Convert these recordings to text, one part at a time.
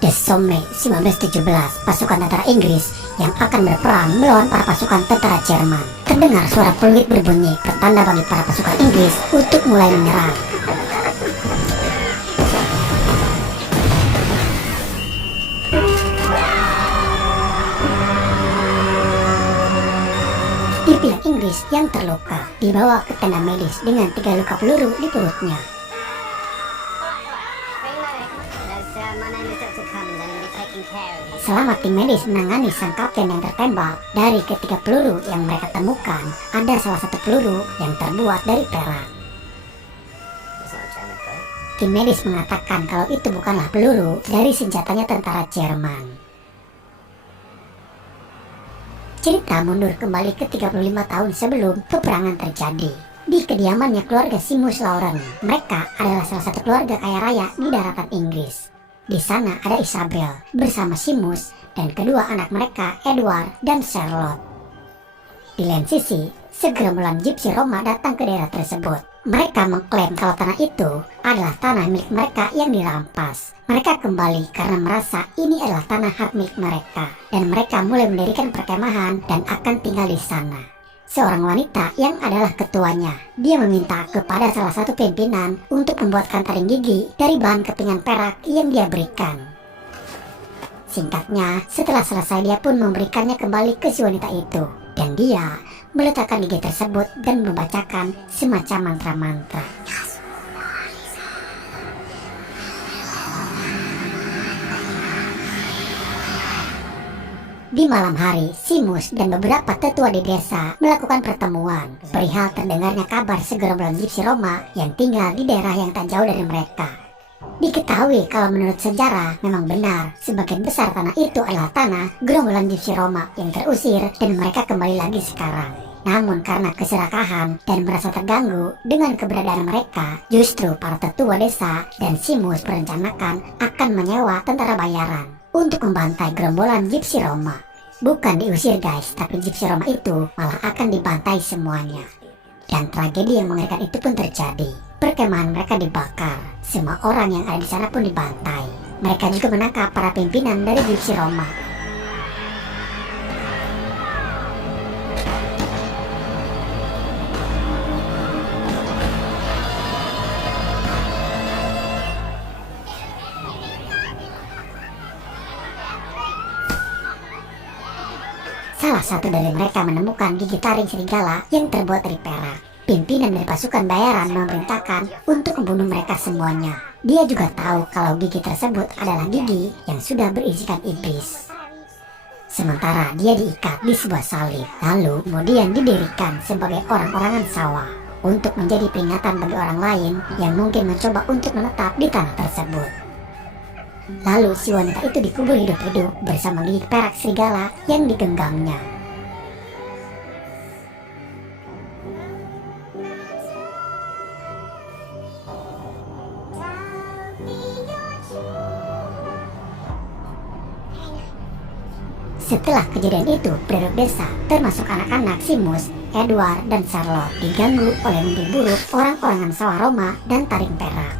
The Somme 1917, pasukan tentara Inggris yang akan berperang melawan para pasukan tentara Jerman. Terdengar suara peluit berbunyi, pertanda bagi para pasukan Inggris untuk mulai menyerang. Pimpinan Inggris yang terluka dibawa ke tenda medis dengan 3 luka peluru di perutnya. Selama tim medis menangani sang kapten yang tertembak, dari ketiga peluru yang mereka temukan, ada salah satu peluru yang terbuat dari perak. Tim medis mengatakan kalau itu bukanlah peluru dari senjatanya tentara Jerman. Cerita mundur kembali ke 35 tahun sebelum peperangan terjadi. Di kediamannya keluarga Seamus Lauren, mereka adalah salah satu keluarga kaya raya di daratan Inggris. Di sana ada Isabel bersama Seamus dan kedua anak mereka, Edward dan Charlotte. Di lain sisi, segerombolan Gypsy Roma datang ke daerah tersebut. Mereka mengklaim kalau tanah itu adalah tanah milik mereka yang dirampas. Mereka kembali karena merasa ini adalah tanah hak milik mereka, dan mereka mulai mendirikan perkemahan dan akan tinggal di sana. Seorang wanita yang adalah ketuanya, dia meminta kepada salah satu pimpinan untuk membuatkan taring gigi dari bahan kepingan perak yang dia berikan. Singkatnya, setelah selesai dia pun memberikannya kembali ke si wanita itu, dan dia meletakkan gigi tersebut dan membacakan semacam mantra-mantra. Di malam hari, Seamus dan beberapa tetua di desa melakukan pertemuan perihal terdengarnya kabar segerombolan Gypsy Roma yang tinggal di daerah yang tak jauh dari mereka. Diketahui kalau menurut sejarah memang benar, sebagian besar tanah itu adalah tanah gerombolan Gypsy Roma yang terusir dan mereka kembali lagi sekarang. Namun karena keserakahan dan merasa terganggu dengan keberadaan mereka, justru para tetua desa dan Seamus merencanakan akan menyewa tentara bayaran untuk membantai gerombolan Gypsy Roma. Bukan diusir guys, tapi Gypsy Roma itu malah akan dibantai semuanya. Dan tragedi yang mengerikan itu pun terjadi. Perkemahan mereka dibakar, semua orang yang ada di sana pun dibantai. Mereka juga menangkap para pimpinan dari Gypsy Roma. Salah satu dari mereka menemukan gigi taring serigala yang terbuat dari perak. Pimpinan dari pasukan bayaran memerintahkan untuk membunuh mereka semuanya. Dia juga tahu kalau gigi tersebut adalah gigi yang sudah berisikan iblis. Sementara dia diikat di sebuah salib, lalu kemudian didirikan sebagai orang-orangan sawah untuk menjadi peringatan bagi orang lain yang mungkin mencoba untuk menetap di tanah tersebut. Lalu si wanita itu dikubur hidup-hidup bersama gigi perak serigala yang digenggamnya. Setelah kejadian itu, penduduk desa, termasuk anak-anak Seamus, Edward, dan Charlotte, diganggu oleh mimpi buruk orang-orangan sawah Roma dan taring perak.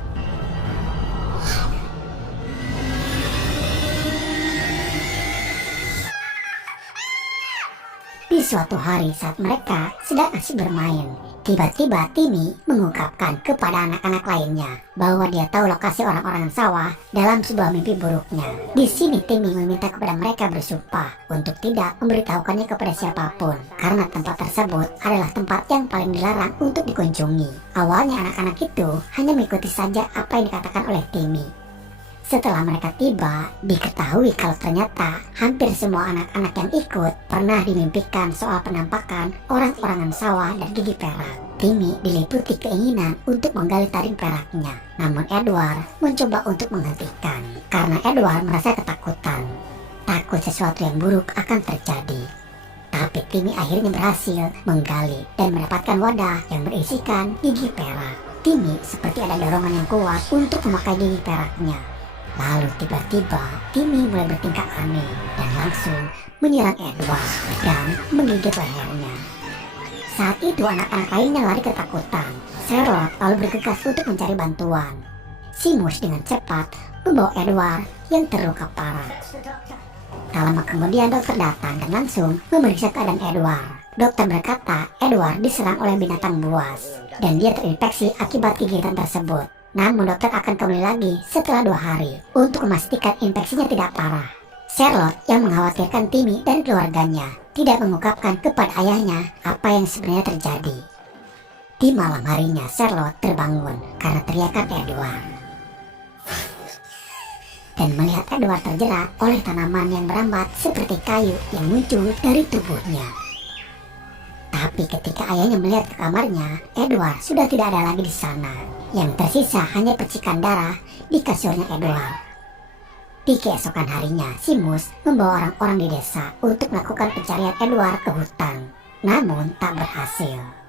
Di suatu hari saat mereka sedang asik bermain, tiba-tiba Timmy mengungkapkan kepada anak-anak lainnya bahwa dia tahu lokasi orang-orangan sawah dalam sebuah mimpi buruknya. Di sini Timmy meminta kepada mereka bersumpah untuk tidak memberitahukannya kepada siapapun, karena tempat tersebut adalah tempat yang paling dilarang untuk dikunjungi. Awalnya anak-anak itu hanya mengikuti saja apa yang dikatakan oleh Timmy. Setelah mereka tiba, diketahui kalau ternyata hampir semua anak-anak yang ikut pernah dimimpikan soal penampakan orang-orangan sawah dan gigi perak. Timmy diliputi keinginan untuk menggali taring peraknya, namun Edward mencoba untuk menghentikan karena Edward merasa ketakutan, takut sesuatu yang buruk akan terjadi. Tapi Timmy akhirnya berhasil menggali dan mendapatkan wadah yang berisikan gigi perak. Timmy seperti ada dorongan yang kuat untuk memakai gigi peraknya. Lalu tiba-tiba Timmy mulai bertingkah aneh dan langsung menyerang Edward dan menggigit lehernya. Saat itu anak-anak lainnya lari ketakutan. Charlotte lalu bergegas untuk mencari bantuan. Seamus dengan cepat membawa Edward yang terluka parah. Tak lama kemudian dokter datang dan langsung memeriksa keadaan Edward. Dokter berkata Edward diserang oleh binatang buas dan dia terinfeksi akibat gigitan tersebut. Namun dokter akan kembali lagi setelah 2 hari untuk memastikan infeksinya tidak parah. Charlotte yang mengkhawatirkan Timmy dan keluarganya tidak mengungkapkan kepada ayahnya apa yang sebenarnya terjadi. Di malam harinya Charlotte terbangun karena teriakan Edward dan melihat Edward terjerat oleh tanaman yang merambat seperti kayu yang muncul dari tubuhnya. Tapi ketika ayahnya melihat ke kamarnya, Edward sudah tidak ada lagi di sana. Yang tersisa hanya percikan darah di kasurnya Edward. Di keesokan harinya, Seamus membawa orang-orang di desa untuk melakukan pencarian Edward ke hutan. Namun tak berhasil.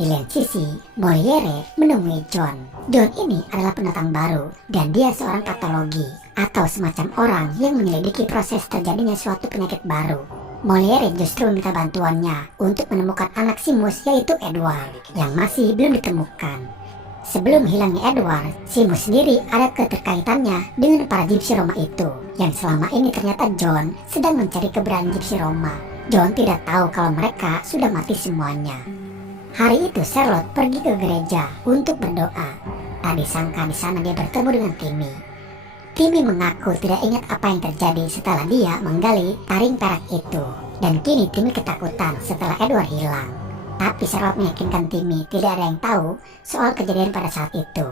Di lain sisi, Moliere menemui John. John ini adalah pendatang baru dan dia seorang patologi atau semacam orang yang menyelidiki proses terjadinya suatu penyakit baru. Moliere justru minta bantuannya untuk menemukan anak Seamus yaitu Edward yang masih belum ditemukan. Sebelum hilangnya Edward, Seamus sendiri ada keterkaitannya dengan para Gypsy Roma itu yang selama ini ternyata John sedang mencari keberadaan Gypsy Roma. John tidak tahu kalau mereka sudah mati semuanya. Hari itu Charlotte pergi ke gereja untuk berdoa. Tak disangka di sana dia bertemu dengan Timmy. Timmy mengaku tidak ingat apa yang terjadi setelah dia menggali taring perak itu. Dan kini Timmy ketakutan setelah Edward hilang. Tapi Charlotte meyakinkan Timmy tidak ada yang tahu soal kejadian pada saat itu.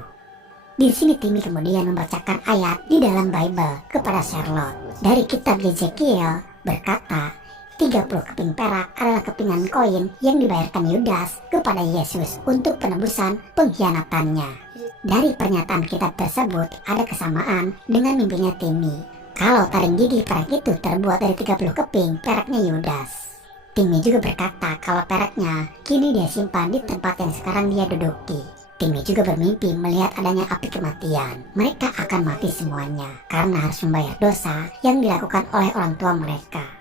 Di sini Timmy kemudian membacakan ayat di dalam Bible kepada Charlotte. Dari kitab Yezekiel berkata, 30 keping perak adalah kepingan koin yang dibayarkan Yudas kepada Yesus untuk penebusan pengkhianatannya. Dari pernyataan kitab tersebut ada kesamaan dengan mimpinya Timmy. Kalau taring gigi perak itu terbuat dari 30 keping peraknya Yudas. Timmy juga berkata kalau peraknya kini dia simpan di tempat yang sekarang dia duduki. Timmy juga bermimpi melihat adanya api kematian. Mereka akan mati semuanya karena harus membayar dosa yang dilakukan oleh orang tua mereka.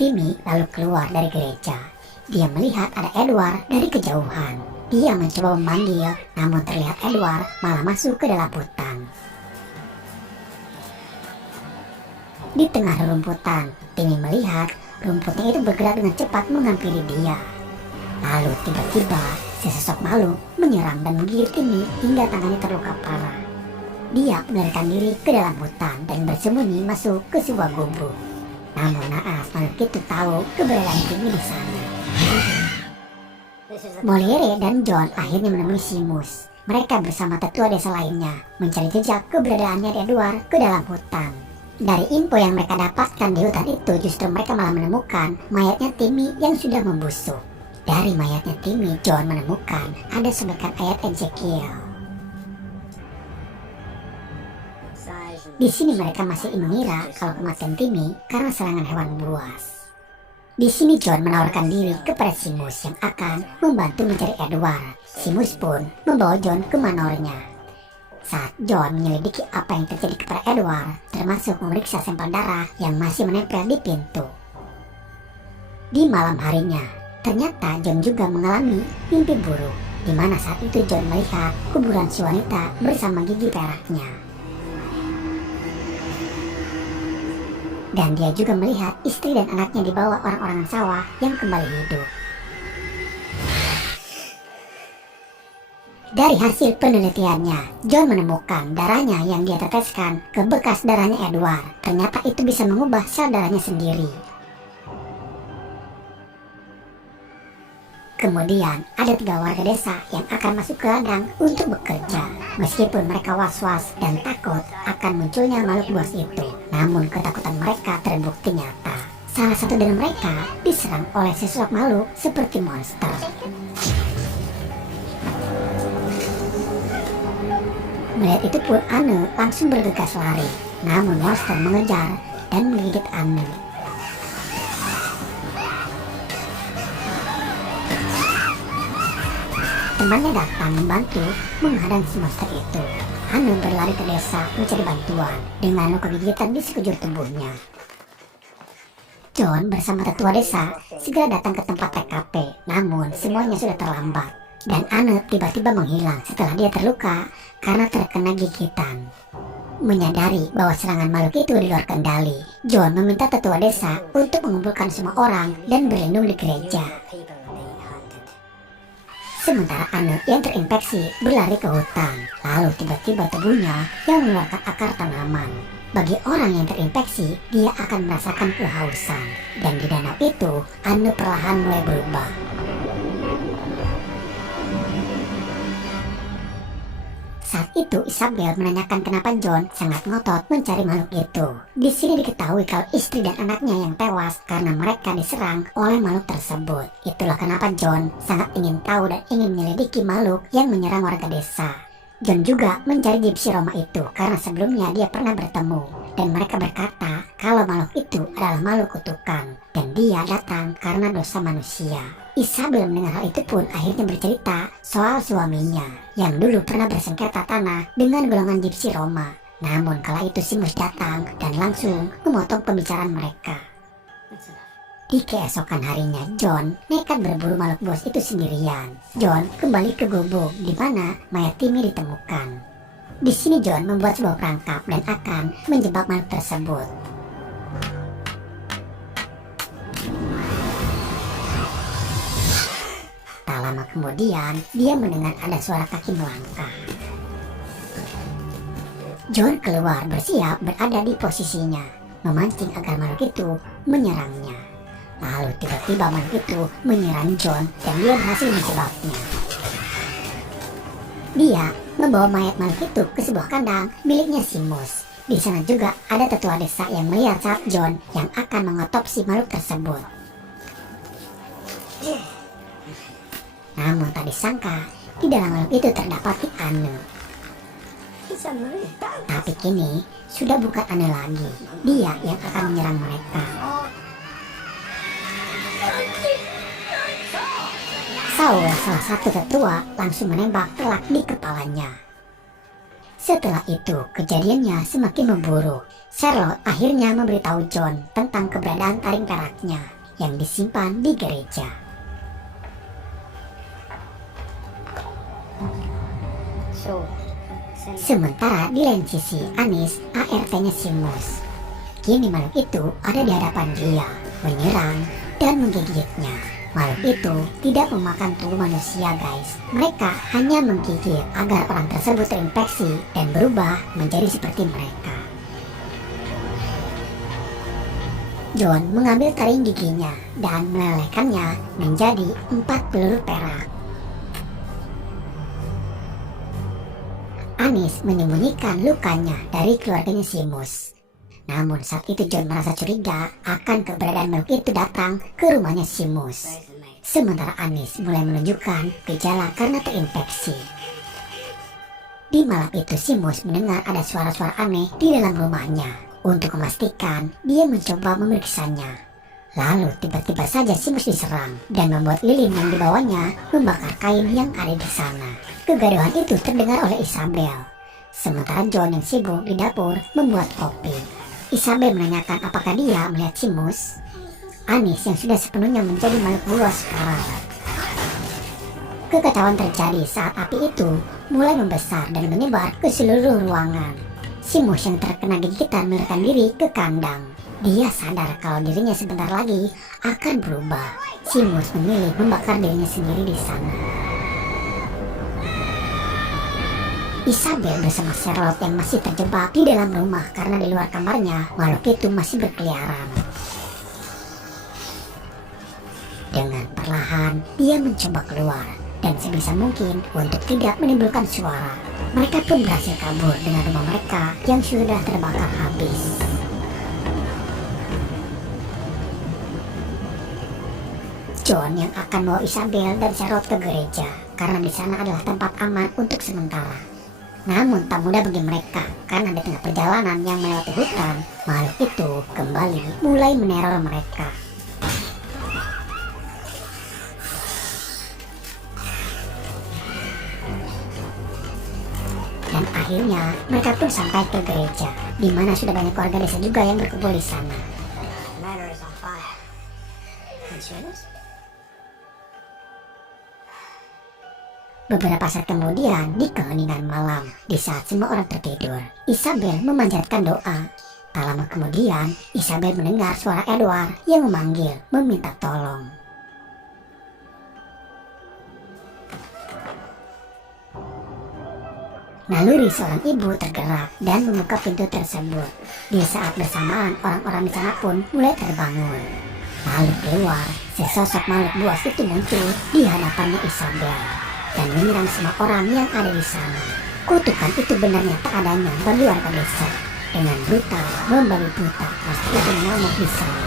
Timmy lalu keluar dari gereja. Dia melihat ada Edward dari kejauhan. Dia mencoba memanggil, namun terlihat Edward malah masuk ke dalam hutan. Di tengah rerumputan, Timmy melihat rumputnya itu bergerak dengan cepat menghampiri dia. Lalu tiba-tiba, sesosok makhluk menyerang dan menggigit Timmy hingga tangannya terluka parah. Dia melarikan diri ke dalam hutan dan bersembunyi masuk ke sebuah gubuk. Namun naas makhluk itu tahu keberadaan Timmy di sana. Moliere dan John akhirnya menemui Seamus. Mereka bersama tetua desa lainnya mencari jejak keberadaannya Edward ke dalam hutan. Dari info yang mereka dapatkan di hutan itu, justru mereka malah menemukan mayatnya Timmy yang sudah membusuk. Dari mayatnya Timmy, John menemukan ada sobekan ayat Ezekiel. Di sini mereka masih mengira kalau kematian Timmy karena serangan hewan buas. Di sini John menawarkan diri kepada Seamus yang akan membantu mencari Edward. Seamus pun membawa John ke manornya. Saat John menyelidiki apa yang terjadi kepada Edward, termasuk memeriksa sampel darah yang masih menempel di pintu. Di malam harinya, ternyata John juga mengalami mimpi buruk, di mana saat itu John melihat kuburan si wanita bersama gigi peraknya. Dan dia juga melihat istri dan anaknya dibawa orang-orang sawah yang kembali hidup. Dari hasil penelitiannya, John menemukan darahnya yang dia teteskan ke bekas darahnya Edward. Ternyata itu bisa mengubah sel darahnya sendiri. Kemudian ada 3 warga desa yang akan masuk ke ladang untuk bekerja. Meskipun mereka was-was dan takut akan munculnya makhluk buas itu, namun ketakutan mereka terbukti nyata. Salah satu dari mereka diserang oleh sesosok makhluk seperti monster. Melihat itu pun Anne langsung bergegas lari, namun monster mengejar dan menggigit Anne. Temannya datang membantu menghadang si monster itu. Anne berlari ke desa mencari bantuan dengan luka gigitan di sekujur tubuhnya. John bersama tetua desa segera datang ke tempat TKP, namun semuanya sudah terlambat. Dan Anne tiba-tiba menghilang setelah dia terluka karena terkena gigitan. Menyadari bahwa serangan makhluk itu di luar kendali, John meminta tetua desa untuk mengumpulkan semua orang dan berlindung di gereja. Sementara Anne yang terinfeksi berlari ke hutan, lalu tiba-tiba tubuhnya yang mengeluarkan akar tanaman. Bagi orang yang terinfeksi, dia akan merasakan kehausan. Dan di danau itu, Anne perlahan mulai berubah. Saat itu Isabel menanyakan kenapa John sangat ngotot mencari makhluk itu. Di sini diketahui kalau istri dan anaknya yang tewas karena mereka diserang oleh makhluk tersebut. Itulah kenapa John sangat ingin tahu dan ingin menyelidiki makhluk yang menyerang warga desa. John juga mencari Gypsy Roma itu karena sebelumnya dia pernah bertemu. Dan mereka berkata kalau makhluk itu adalah makhluk kutukan. Dan dia datang karena dosa manusia. Isabel mendengar hal itu pun akhirnya bercerita soal suaminya yang dulu pernah bersengketa tanah dengan golongan Gypsy Roma. Namun kala itu Seamus datang dan langsung memotong pembicaraan mereka. Di keesokan harinya, John nekat berburu makhluk bos itu sendirian. John kembali ke gubuk di mana mayat Timmy ditemukan. Di sini John membuat sebuah perangkap dan akan menjebak makhluk tersebut. Tak lama kemudian, dia mendengar ada suara kaki melangkah. John keluar bersiap berada di posisinya, memancing agar makhluk itu menyerangnya. Lalu tiba-tiba makhluk itu menyerang John dan dia berhasil menjebaknya. Dia membawa mayat makhluk itu ke sebuah kandang miliknya Seamus. Di sana juga ada tetua desa yang melihat saat John yang akan mengotopsi makhluk tersebut. Namun tak disangka, di dalam makhluk itu terdapat Anne. Tapi kini sudah bukan Anne lagi. Dia yang akan menyerang mereka. Saul, salah satu tetua, langsung menembak telak di kepalanya. Setelah itu, kejadiannya semakin memburuk. Charlotte akhirnya memberitahu John tentang keberadaan taring peraknya yang disimpan di gereja. Sementara di lain sisi, Anis, ART-nya Seamus. Kini makhluk itu ada di hadapan dia, menyerang dan menggigitnya. Makhluk itu tidak memakan tubuh manusia, guys. Mereka hanya menggigit agar orang tersebut terinfeksi dan berubah menjadi seperti mereka. John mengambil taring giginya dan melelehkannya menjadi 4 peluru perak. Anis menyembunyikan lukanya dari keluarganya Seamus. Namun saat itu John merasa curiga akan keberadaan makhluk itu datang ke rumahnya Seamus. Sementara Anis mulai menunjukkan gejala karena terinfeksi. Di malam itu Seamus mendengar ada suara-suara aneh di dalam rumahnya. Untuk memastikan, dia mencoba memeriksanya. Lalu tiba-tiba saja Seamus diserang dan membuat lilin yang dibawanya membakar kain yang ada di sana. Kegaduhan itu terdengar oleh Isabel. Sementara John yang sibuk di dapur membuat kopi. Isabel menanyakan apakah dia melihat Seamus. Anis yang sudah sepenuhnya menjadi makhluk buas sekarang. Kekacauan terjadi saat api itu mulai membesar dan menyebar ke seluruh ruangan. Seamus yang terkena gigitan melarikan diri ke kandang. Dia sadar kalau dirinya sebentar lagi akan berubah. Seamus memilih membakar dirinya sendiri di sana. Isabel bersama Charlotte yang masih terjebak di dalam rumah karena di luar kamarnya makhluk itu masih berkeliaran. Dengan perlahan dia mencoba keluar dan sebisa mungkin untuk tidak menimbulkan suara. Mereka pun berhasil kabur dengan rumah mereka yang sudah terbakar habis. John yang akan bawa Isabel dan Charlotte ke gereja karena di sana adalah tempat aman untuk sementara. Namun tak mudah bagi mereka karena di tengah perjalanan yang melewati hutan, makhluk itu kembali mulai meneror mereka. Dan akhirnya mereka pun sampai ke gereja, di mana sudah banyak warga desa juga yang berkumpul di sana. Beberapa saat kemudian, di keheningan malam, di saat semua orang tertidur, Isabel memanjatkan doa. Tak lama kemudian, Isabel mendengar suara Edward yang memanggil, meminta tolong. Naluri seorang ibu tergerak dan membuka pintu tersebut. Di saat bersamaan, orang-orang di sana pun mulai terbangun. Lalu keluar, sesosok makhluk buas itu muncul di hadapannya Isabel dan menyerang semua orang yang ada di sana. Kutukan itu benarnya tak adanya berluar ke desa. Dengan brutal membabi buta, pasti itu mengamuk di sana.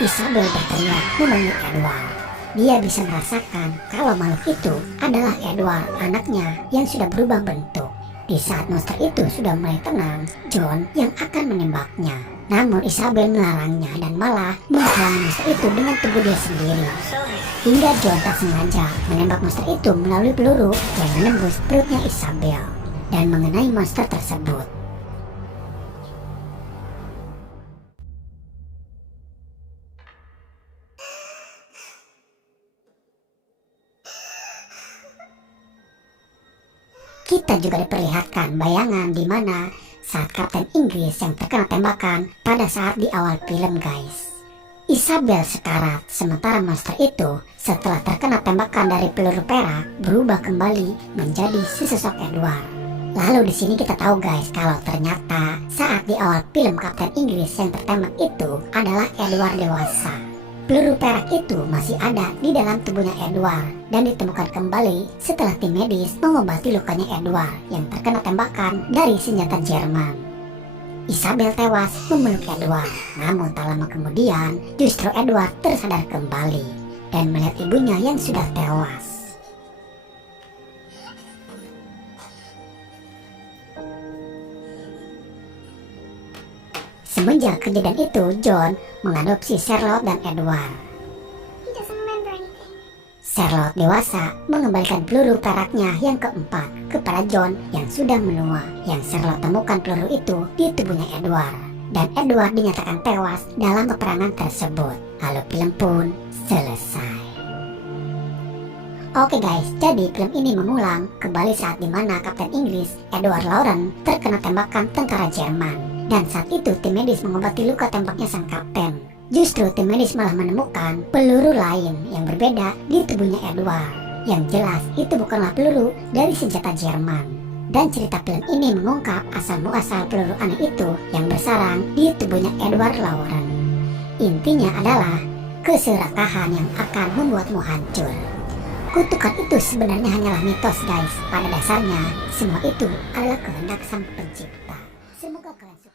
Isabel berteriak memanggil Edward. Dia bisa merasakan kalau makhluk itu adalah Edward, anaknya yang sudah berubah bentuk. Di saat monster itu sudah mulai tenang, John yang akan menembaknya. Namun Isabel melarangnya dan malah menghalangi monster itu dengan tubuh dia sendiri. Hingga John tak sengaja menembak monster itu melalui peluru yang menembus perutnya Isabel dan mengenai monster tersebut. Kita juga diperlihatkan bayangan di mana saat Kapten Inggris yang terkena tembakan pada saat di awal film, guys. Isabel sekarat, sementara monster itu setelah terkena tembakan dari peluru perak berubah kembali menjadi sesosok Edward. Lalu di sini kita tahu, guys, kalau ternyata saat di awal film Kapten Inggris yang tertembak itu adalah Edward dewasa. Peluru perak itu masih ada di dalam tubuhnya Edward dan ditemukan kembali setelah tim medis mengobati lukanya Edward yang terkena tembakan dari senjata Jerman. Isabel tewas memeluk Edward, namun tak lama kemudian justru Edward tersadar kembali dan melihat ibunya yang sudah tewas. Semenjak kejadian itu, John mengadopsi Charlotte dan Edward. Charlotte dewasa mengembalikan peluru peraknya yang keempat kepada John yang sudah menua. Yang Charlotte temukan peluru itu di tubuhnya Edward, dan Edward dinyatakan tewas dalam peperangan tersebut. Lalu film pun selesai. Oke guys, jadi film ini mengulang kembali saat dimana Kapten Inggris Edward Loren terkena tembakan tentara Jerman. Dan saat itu tim medis mengobati luka tembaknya sang kapten. Justru tim medis malah menemukan peluru lain yang berbeda di tubuhnya Edward. Yang jelas itu bukanlah peluru dari senjata Jerman. Dan cerita film ini mengungkap asal-muasal peluru aneh itu yang bersarang di tubuhnya Edward Loren. Intinya adalah keserakahan yang akan membuatmu hancur. Kutukan itu sebenarnya hanyalah mitos, guys. Pada dasarnya semua itu adalah kehendak sang pencipta. Semoga kalian suka.